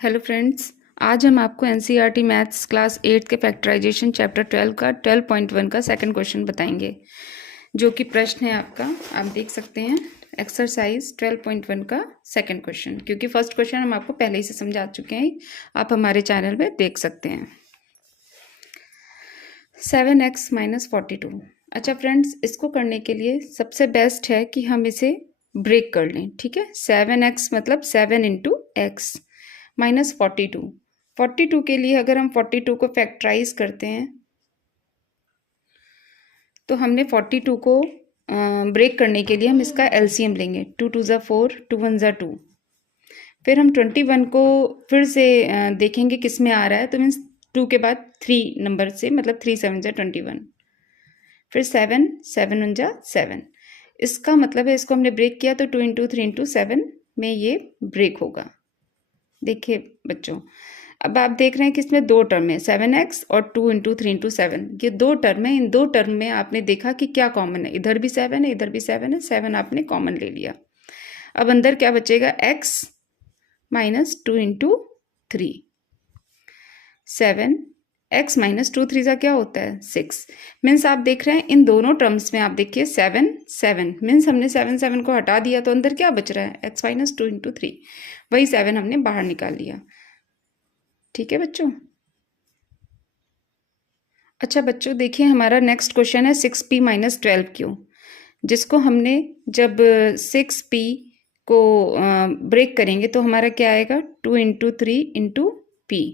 Hello friends, आज हम आपको एनसीईआरटी मैथ्स क्लास 8 के फैक्टराइजेशन चैप्टर 12 का 12.1 का सेकंड क्वेश्चन बताएंगे, जो कि प्रश्न है आपका। आप देख सकते हैं एक्सरसाइज 12.1 का सेकंड क्वेश्चन, क्योंकि फर्स्ट क्वेश्चन हम आपको पहले ही से समझा चुके हैं, आप हमारे चैनल पे देख सकते हैं। 7x minus 42। अच्छा फ्रेंड्स, इसको करने के लिए सबसे बेस्ट है कि हम इसे ब्रेक कर लें। ठीक है, 7x मतलब 7 इंटू एक्स माइनस 42 के लिए अगर हम 42 को फैक्टराइज करते हैं तो हमने 42 को ब्रेक करने के लिए हम इसका एलसीएम लेंगे। 2 2 ज़ा 4, 2 1 ज़ा 2। फिर हम 21 को फिर से देखेंगे किस में आ रहा है, तो मीन्स 2 के बाद 3 नंबर से, मतलब 3 7 ज़ा 21। फिर 7 7 1 ज़ा 7। इसका मतलब है इसको हमने ब्रेक किया तो 2 इंटू 3 इंटू 7 में ये ब्रेक होगा। देखिए बच्चों, अब आप देख रहे हैं कि इसमें दो टर्म है, 7x और 2 इंटू 3 इंटू 7। ये दो टर्म है। इन दो टर्म में आपने देखा कि क्या कॉमन है, इधर भी 7 है, इधर भी 7 है। 7 आपने कॉमन ले लिया। अब अंदर क्या बचेगा, x minus 2 into 3। 7 x minus 2 3 का क्या होता है 6। मीन्स आप देख रहे हैं इन दोनों टर्म्स में, आप देखिए 7 7 मीन्स हमने 7 7 को हटा दिया तो अंदर क्या बच रहा है, x माइनस 2 इंटू 3। वही 7 हमने बाहर निकाल लिया। ठीक है बच्चों। अच्छा बच्चों, देखिए हमारा नेक्स्ट क्वेश्चन है 6p माइनस 12q, जिसको हमने जब 6p को ब्रेक करेंगे तो हमारा क्या आएगा, 2 इंटू 3 इंटू p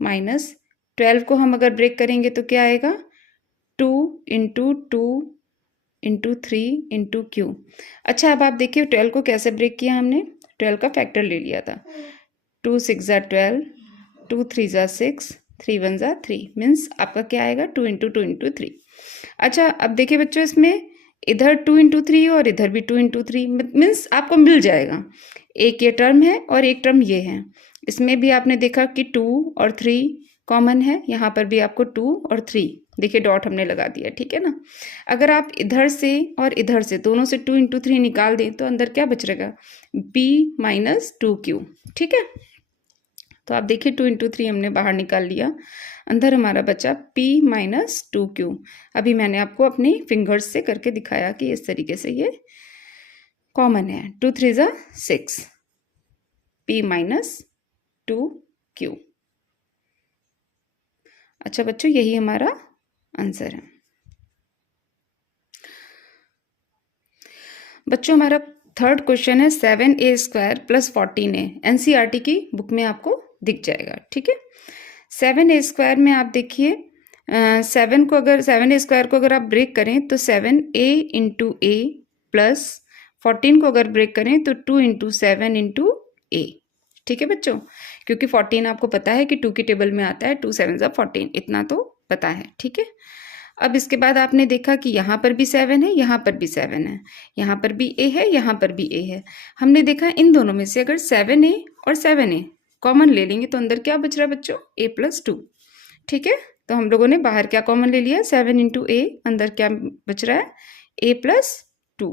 माइनस 12 को हम अगर ब्रेक करेंगे तो क्या आएगा, 2 इंटू 2 इंटू 3 इंटू q। अच्छा अब आप देखिए 12 को कैसे ब्रेक किया हमने, 12 का फैक्टर ले लिया था। 2 6 ज़ा 12, 2 3 ज़ा 6, 3 1 ज़ा 3। मीन्स आपका क्या आएगा, 2 इंटू 2 इंटू 3। अच्छा अब देखिए बच्चों, इसमें इधर 2 इंटू 3 और इधर भी 2 इंटू 3, मीन्स आपको मिल जाएगा। एक ये टर्म है और एक टर्म ये है। इसमें भी आपने देखा कि 2 और 3 कॉमन है, यहाँ पर भी आपको 2 और 3, देखिए डॉट हमने लगा दिया। ठीक है ना। अगर आप इधर से और इधर से दोनों से 2 इंटू 3 निकाल दें तो अंदर क्या बच रहेगा, b माइनस 2q। ठीक है, तो आप देखिए 2 इंटू 3 हमने बाहर निकाल लिया, अंदर हमारा बचा p माइनस 2q। अभी मैंने आपको अपनी फिंगर्स से करके दिखाया कि इस तरीके से ये कॉमन है। 2 3 ज़ा 6, p माइनस 2q। अच्छा बच्चों, यही हमारा आंसर है। बच्चों हमारा थर्ड क्वेश्चन है 7a² प्लस 14a। एनसीईआरटी की बुक में आपको दिख जाएगा। ठीक है, 7a² में आप देखिए 7a² को अगर आप ब्रेक करें तो 7a इंटू ए प्लस 14 को अगर ब्रेक करें तो 2 इंटू 7 इंटू ए। ठीक है बच्चों, क्योंकि 14 आपको पता है कि 2 की टेबल में आता है, 2 7 ज़ा 14, इतना तो पता है। ठीक है, अब इसके बाद आपने देखा कि यहाँ पर भी 7 है, यहाँ पर भी 7 है, यहाँ पर भी a है, यहाँ पर भी a है। हमने देखा इन दोनों में से अगर 7a और 7a कॉमन ले लेंगे तो अंदर क्या बच रहा है बच्चों, a प्लस 2। ठीक है, तो हम लोगों ने बाहर क्या कॉमन ले लिया, 7 इंटू ए, अंदर क्या बच रहा है, a प्लस 2।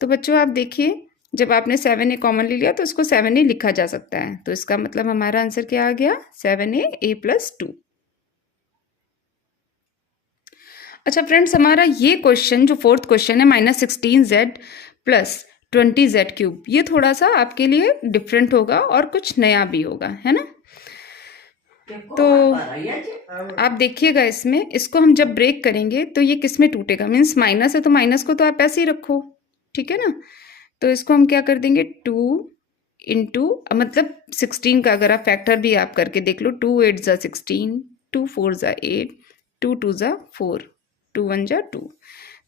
तो बच्चों आप देखिए, जब आपने 7a कॉमन ले लिया तो इसको 7a लिखा जा सकता है, तो इसका मतलब हमारा आंसर क्या आ गया, 7a a प्लस 2। अच्छा फ्रेंड्स, हमारा ये क्वेश्चन जो फोर्थ क्वेश्चन है माइनस 16z प्लस 20z³, ये थोड़ा सा आपके लिए डिफरेंट होगा और कुछ नया भी होगा, है ना। तो आप देखिएगा इसमें, इसको हम जब ब्रेक करेंगे तो ये किस में टूटेगा, मीन्स माइनस है तो माइनस को तो आप ऐसे ही रखो। ठीक है ना, तो इसको हम क्या कर देंगे, 2 इंटू, मतलब 16 का अगर आप फैक्टर भी आप करके देख लो, 2 8 ज़ा 16, 2 4 ज़ा 8, 2 2 ज़ा 4, 2 1 ज़ा 2।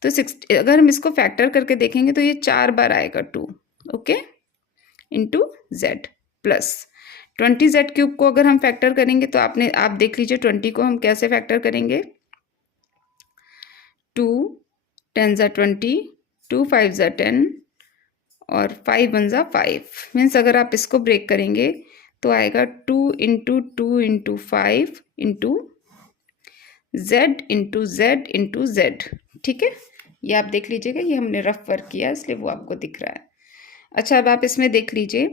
तो 6, अगर हम इसको फैक्टर करके देखेंगे तो ये 4 बार आएगा 2, okay, into z plus 20z³ को अगर हम फैक्टर करेंगे तो आप देख लीजिए 20 को हम कैसे फैक्टर करेंगे, 2 10 ज़ा 20, 2 5 ज़ा 10 और 5 1 ज़ा 5। मीन्स अगर आप इसको ब्रेक करेंगे तो आएगा 2 into 2 into 5 into z into z into z। ठीक है, ये आप देख लीजिएगा, ये हमने रफ वर्क किया इसलिए वो आपको दिख रहा है। अच्छा अब आप इसमें देख लीजिए,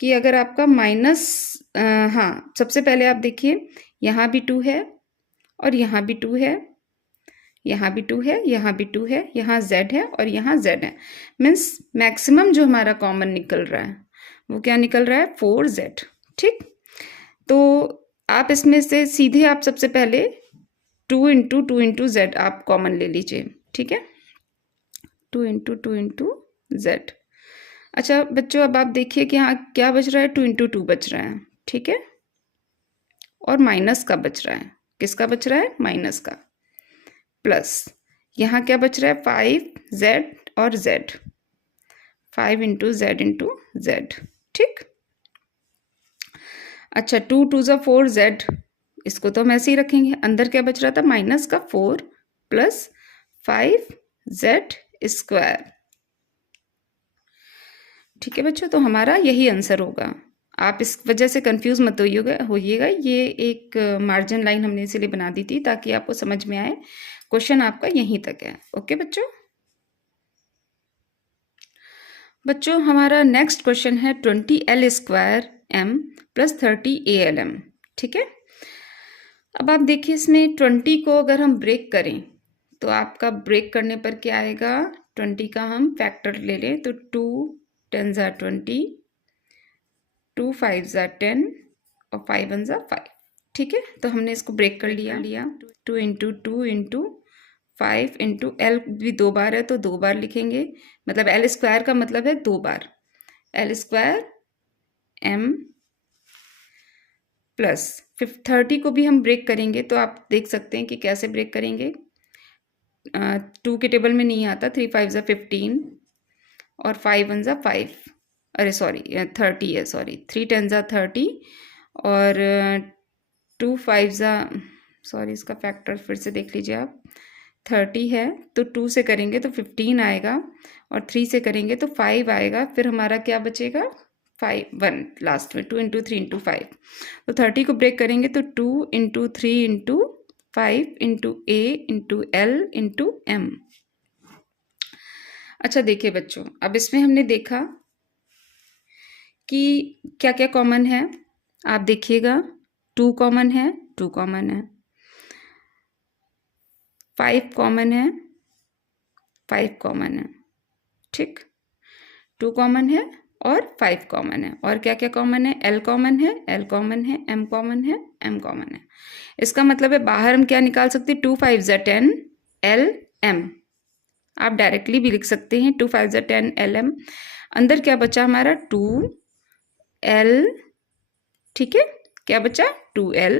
कि अगर आपका माइनस, हाँ सबसे पहले आप देखिए यहाँ भी 2 है और यहाँ भी 2 है, यहाँ भी 2 है, यहाँ भी 2 है, यहाँ z है और यहाँ z है। मीन्स मैक्सिमम जो हमारा कॉमन निकल रहा है वो क्या निकल रहा है, 4z। ठीक, तो आप इसमें से सीधे आप सबसे पहले 2 इंटू z आप कॉमन ले लीजिए। ठीक है, 2 इंटू z। अच्छा बच्चों, अब आप देखिए कि यहाँ क्या बच रहा है, 2 इंटू 2 बच रहा है। ठीक है, और माइनस का बच रहा है, किसका बच रहा है, माइनस का। प्लस यहाँ क्या बच रहा है, 5z और z, 5 इंटू z। ठीक, अच्छा 2 2 ज़ा 4z, इसको तो हम ऐसे ही रखेंगे। अंदर क्या बच रहा था, माइनस का 4 प्लस 5z स्क्वायर। ठीक है बच्चों, तो हमारा यही आंसर होगा। आप इस वजह से कंफ्यूज मत होइएगा। ये एक मार्जिन लाइन हमने इसीलिए बना दी थी ताकि आपको समझ में आए। क्वेश्चन आपका यहीं तक है। ओके बच्चों, हमारा नेक्स्ट क्वेश्चन है 20l² m प्लस 30 ALM। ठीक है, अब आप देखिए इसमें 20 को अगर हम ब्रेक करें तो आपका ब्रेक करने पर क्या आएगा, 20 का हम फैक्टर ले लें तो 2 10 ज़ा 20, 2 5 ज़ा 10 और 5 1 ज़ा 5। ठीक है, तो हमने इसको ब्रेक कर लिया। 2 इंटू 5 इंटू एल भी 2 बार है तो 2 बार लिखेंगे, मतलब l² का मतलब है 2 बार, l² m प्लस 30 को भी हम ब्रेक करेंगे तो आप देख सकते हैं कि कैसे ब्रेक करेंगे। 2 के टेबल में नहीं आता, 3 5 ज़ा 15 और 5 1 ज़ा 5, अरे सॉरी 30 है, सॉरी 3 10 ज़ा 30 और 2 5 ज़ा, सॉरी इसका फैक्टर फिर से देख लीजिए आप, 30 है तो 2 से करेंगे तो 15 आएगा और 3 से करेंगे तो 5 आएगा। फिर हमारा क्या बचेगा, 5 1 लास्ट में, 2 इंटू 3 इंटू 5। तो 30 को ब्रेक करेंगे तो 2 into 3 into 5 into a into l into m। अच्छा देखिए बच्चों, अब इसमें हमने देखा कि क्या क्या कॉमन है। आप देखिएगा 2 कॉमन है, 2 कॉमन है, 5 कॉमन है, 5 कॉमन है। ठीक, 2 कॉमन है और 5 कॉमन है। और क्या क्या कॉमन है, l कॉमन है, l कॉमन है, m कॉमन है, m कॉमन है। इसका मतलब है बाहर हम क्या निकाल सकते हैं, 2 5 ज़ा 10 l m। आप डायरेक्टली भी लिख सकते हैं 2 5 ज़ा 10 l m। अंदर क्या बचा हमारा, 2 l। ठीक है, क्या बचा, 2l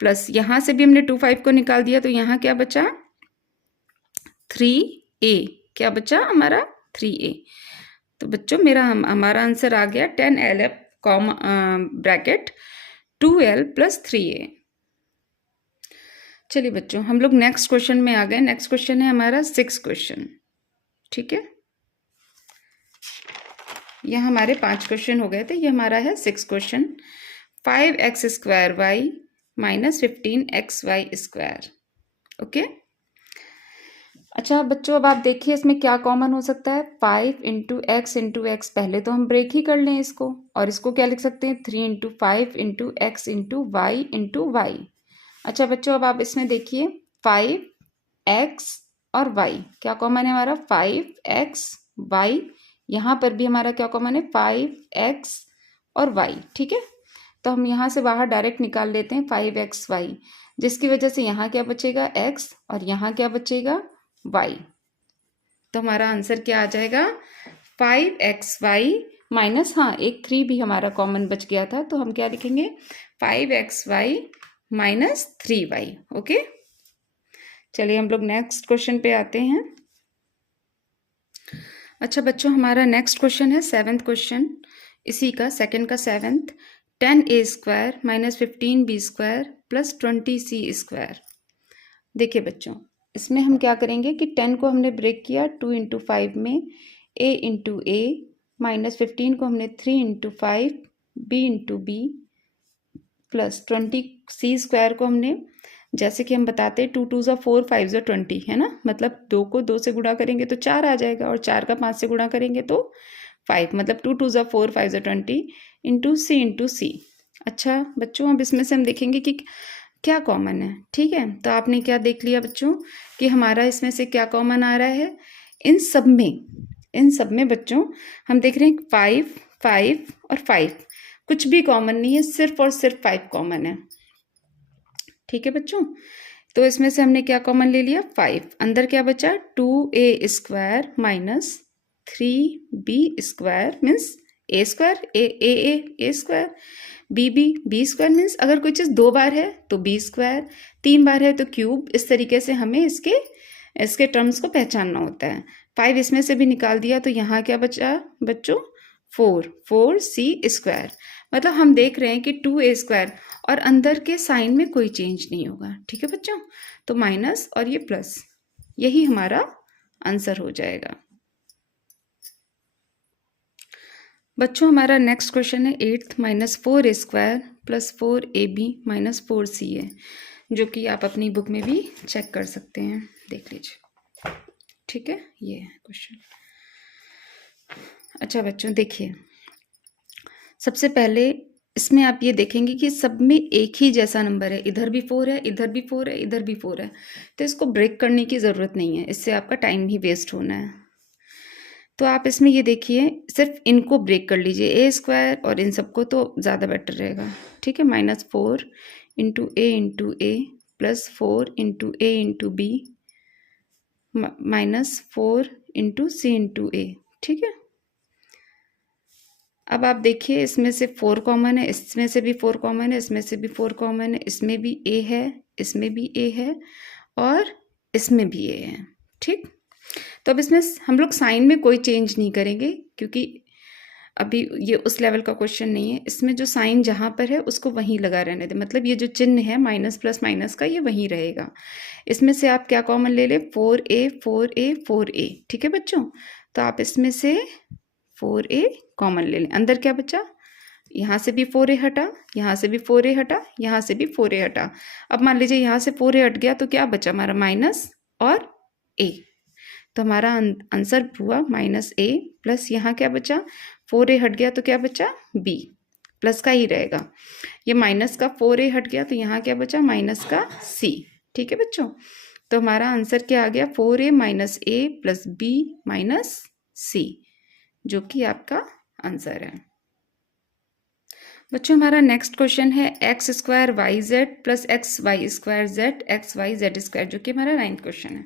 प्लस यहाँ से भी हमने 2 5 को निकाल दिया तो यहाँ क्या बचा, 3a। क्या बचा हमारा, 3a। तो बच्चों हमारा आंसर आ गया 10l bracket 2l plus 3a। चलिए बच्चों, हम लोग नेक्स्ट क्वेश्चन में आ गए। नेक्स्ट क्वेश्चन है हमारा 6 क्वेश्चन। ठीक है, यह हमारे 5 क्वेश्चन हो गए थे, ये हमारा है 6 question. 5x² y minus 15xy square. Okay, अच्छा बच्चों, अब आप देखिए इसमें क्या कॉमन हो सकता है, 5 इंटू x पहले तो हम ब्रेक ही कर लें इसको, और इसको क्या लिख सकते हैं, 3 into 5 into x into Y. अच्छा बच्चों, अब आप इसमें देखिए 5x और y क्या कॉमन है हमारा, 5xy। यहाँ पर भी हमारा क्या कॉमन है, 5x और y। ठीक है, तो हम यहाँ से बाहर डायरेक्ट निकाल लेते हैं 5xy, जिसकी वजह से यहाँ क्या बचेगा, x और यहाँ क्या बचेगा, y। तो हमारा आंसर क्या आ जाएगा, 5xy माइनस, हाँ एक 3 भी हमारा कॉमन बच गया था तो हम क्या लिखेंगे, 5xy माइनस 3y। ओके, चलिए हम लोग नेक्स्ट क्वेश्चन पे आते हैं। अच्छा बच्चों, हमारा नेक्स्ट क्वेश्चन है 7th क्वेश्चन, इसी का सेकंड का 7th। 10a² minus 15b² plus 20c²। देखिए बच्चों, इसमें हम क्या करेंगे कि 10 को हमने ब्रेक किया 2 इंटू 5 में, a इंटू a माइनस 15 को हमने 3 into 5 b into b plus 20c² को हमने, जैसे कि हम बताते हैं 2 2 ज़ा 4 5 ज़ा 20 है ना, मतलब 2 को 2 से गुणा करेंगे तो 4 आ जाएगा और 4 का 5 से गुणा करेंगे तो 5, मतलब 2 2 ज़ा 4 5 ज़ा 20 इंटू सी। अच्छा बच्चों, अब इसमें से हम देखेंगे कि क्या कॉमन है। ठीक है, तो आपने क्या देख लिया बच्चों कि हमारा इसमें से क्या कॉमन आ रहा है। इन सब में बच्चों हम देख रहे हैं 5 5 और 5, कुछ भी कॉमन नहीं है, सिर्फ और सिर्फ 5 कॉमन है। ठीक है बच्चों, तो इसमें से हमने क्या कॉमन ले लिया 5। अंदर क्या बचा 2a² minus 3b² means a² b² means अगर कोई चीज़ 2 बार है तो b², 3 बार है तो क्यूब। इस तरीके से हमें इसके टर्म्स को पहचानना होता है। 5 इसमें से भी निकाल दिया तो यहाँ क्या बचा बच्चों 4c²। मतलब हम देख रहे हैं कि 2a² और अंदर के साइन में कोई चेंज नहीं होगा। ठीक है बच्चों, तो माइनस और ये प्लस, यही हमारा आंसर हो जाएगा। बच्चों हमारा नेक्स्ट क्वेश्चन है 8th -4a² + 4ab - 4c है, जो कि आप अपनी बुक में भी चेक कर सकते हैं, देख लीजिए। ठीक है, ये है क्वेश्चन। अच्छा बच्चों देखिए, सबसे पहले इसमें आप ये देखेंगे कि सब में एक ही जैसा नंबर है, इधर भी 4 है, इधर भी 4 है, इधर भी 4 है, तो इसको ब्रेक करने की ज़रूरत नहीं है, इससे आपका टाइम ही वेस्ट होना है। तो आप इसमें ये देखिए, सिर्फ इनको ब्रेक कर लीजिए a² और इन सबको, तो ज़्यादा बेटर रहेगा। ठीक है, -4 × a + 4 × a × b -4 × c × a। ठीक है, अब आप देखिए इसमें से 4 कॉमन है, इसमें से भी 4 कॉमन है, इसमें से भी 4 कॉमन है, इसमें भी a है, इसमें भी a है और इसमें भी a है। ठीक, तो अब इसमें हम लोग साइन में कोई चेंज नहीं करेंगे क्योंकि अभी ये उस लेवल का क्वेश्चन नहीं है। इसमें जो साइन जहाँ पर है उसको वहीं लगा रहने दें, मतलब ये जो चिन्ह है माइनस प्लस माइनस का, ये वहीं रहेगा। इसमें से आप क्या कॉमन ले लें 4a 4a 4a। ठीक है बच्चों, तो आप इसमें से 4a कॉमन ले लें। अंदर क्या बचा, यहाँ से भी 4a हटा, यहाँ से भी 4a हटा, यहाँ से भी 4a हटा। अब मान लीजिए यहाँ से 4a हट गया तो क्या बचा हमारा माइनस और a, तो हमारा आंसर हुआ -a प्लस यहाँ क्या बचा 4a हट गया तो क्या बचा b, प्लस का ही रहेगा। ये माइनस का 4a हट गया तो यहाँ क्या बचा माइनस का c। ठीक है बच्चों, तो हमारा आंसर क्या आ गया 4a - a + b - c, जो कि आपका आंसर है। बच्चों हमारा नेक्स्ट क्वेश्चन है x² yz + xy² z xyz², जो कि हमारा 9th क्वेश्चन है।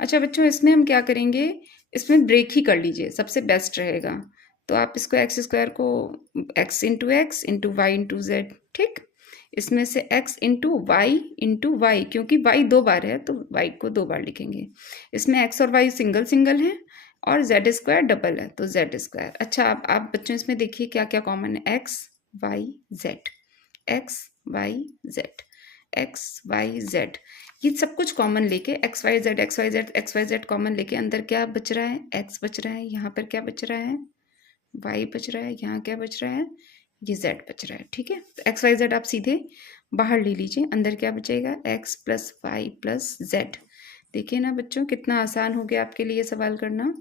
अच्छा बच्चों, इसमें हम क्या करेंगे, इसमें ब्रेक ही कर लीजिए, सबसे बेस्ट रहेगा। तो आप इसको x² को x × x × y × z, ठीक, इसमें से x × y, क्योंकि y 2 बार है तो y को 2 बार लिखेंगे। इसमें x और y सिंगल सिंगल है और z² डबल है तो z²। अच्छा आप बच्चों इसमें देखिए क्या क्या कॉमन है, x y z x y z x y z, ये सब कुछ कॉमन लेके x y z कॉमन लेके अंदर क्या बच रहा है x बच रहा है, यहाँ पर क्या बच रहा है y बच रहा है, यहाँ क्या बच रहा है ये z बच रहा है। ठीक है, तो x y z आप सीधे बाहर ले लीजिए, अंदर क्या बचेगा x + y + z। देखिए ना बच्चों कितना आसान हो गया आपके लिए सवाल करना।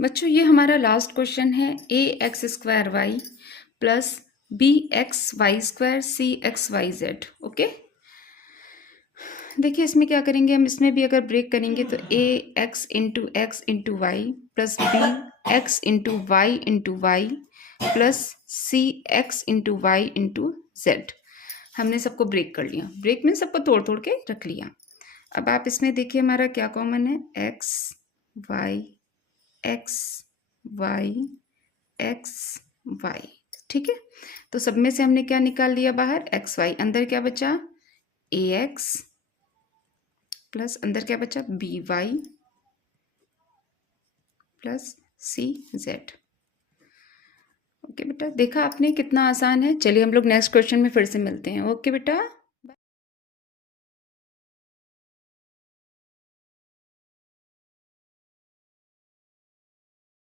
बच्चों ये हमारा लास्ट क्वेश्चन है ax² y + bxy² cxyz। Okay, देखिए इसमें क्या करेंगे हम, इसमें भी अगर ब्रेक करेंगे तो ax × x × y + bx × y × y + cx × y × z। हमने सबको ब्रेक कर लिया, ब्रेक में सबको तोड़ तोड़ के रख लिया। अब आप इसमें देखिए हमारा क्या कॉमन है x y x y x y। ठीक है, तो सब में से हमने क्या निकाल लिया बाहर x y, अंदर क्या बचा ax प्लस अंदर क्या बचा by + cz। ओके बेटा, देखा आपने कितना आसान है। चलिए हम लोग नेक्स्ट क्वेश्चन में फिर से मिलते हैं। ओके बेटा।